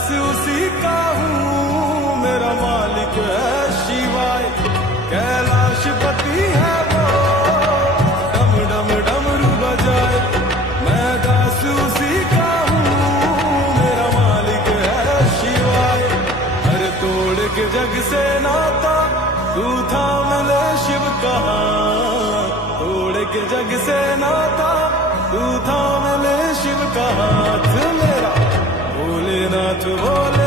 दास उसी का हूँ, मेरा मालिक है शिवाय। कैलाशपति है वो, डम डम डमरू बजाए। मैं दास उसी का हूँ, मेरा मालिक है शिवाय। अरे तोड़ के जग से नाता, तू थाम ले शिव का हाथ। तोड़ के जग से नाता, तू थाम ले शिव का हाथ। मेरा भोलेनाथ भोले